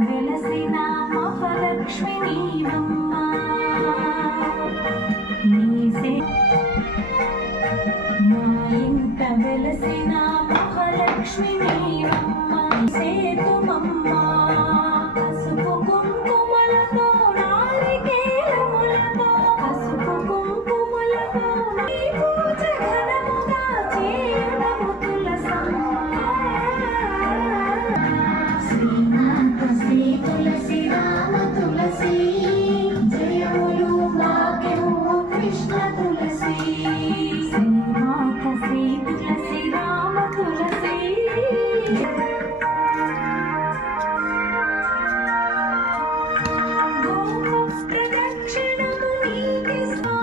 వెలసిన మహాలక్ష్మి నీవమ్మ నీసే మా ఇంట వెలసిన మహాలక్ష్మి నీవమ్మ సేతుమమ్మ పసుపు కుంకుమలతో నారికేలములతో పసుపు కుంకుమలతో నీ పూజ ఘనముగా చేయుటము తులసమ్మ శ్రీనాథ శ్రీ తులసి రామ తులసి జయములు మాకెవ్వు కృష్ణ తులసి శ్రీనాథ శ్రీ తులసి రామ తులసి ప్రదక్షిణము నీకిస్తా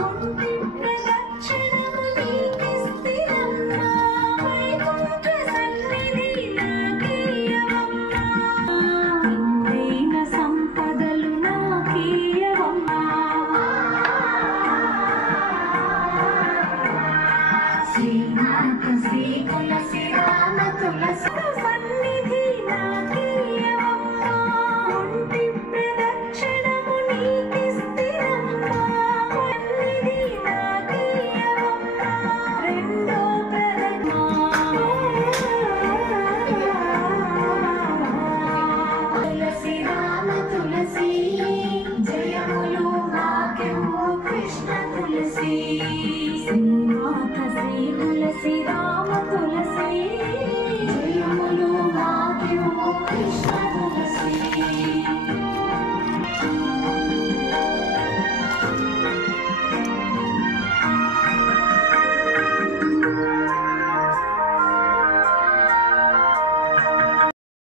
ఒంటి ప్రదక్షిణము నీకిస్తిరమ్మ వైకుంఠ సన్నిధి నాకీయవమ్మ నిండైన సంపదలు నాకీయవమ్మ శ్రీనాథ శ్రీ తులసి రామ తులసి సన్నిధి నాకీయవమ్మ ఒంటి ప్రదక్షిణము నీకిస్తిరమ్మ సన్నిధి నాకీయవమ్మ రెండో తులసి రామ తులసి జయములు మాకెవ్వు కృష్ణ తులసి శ్రీనాథ శ్రీ తులసి రామ తులసి జయములు మాకెవ్వు కృష్ణ తులసి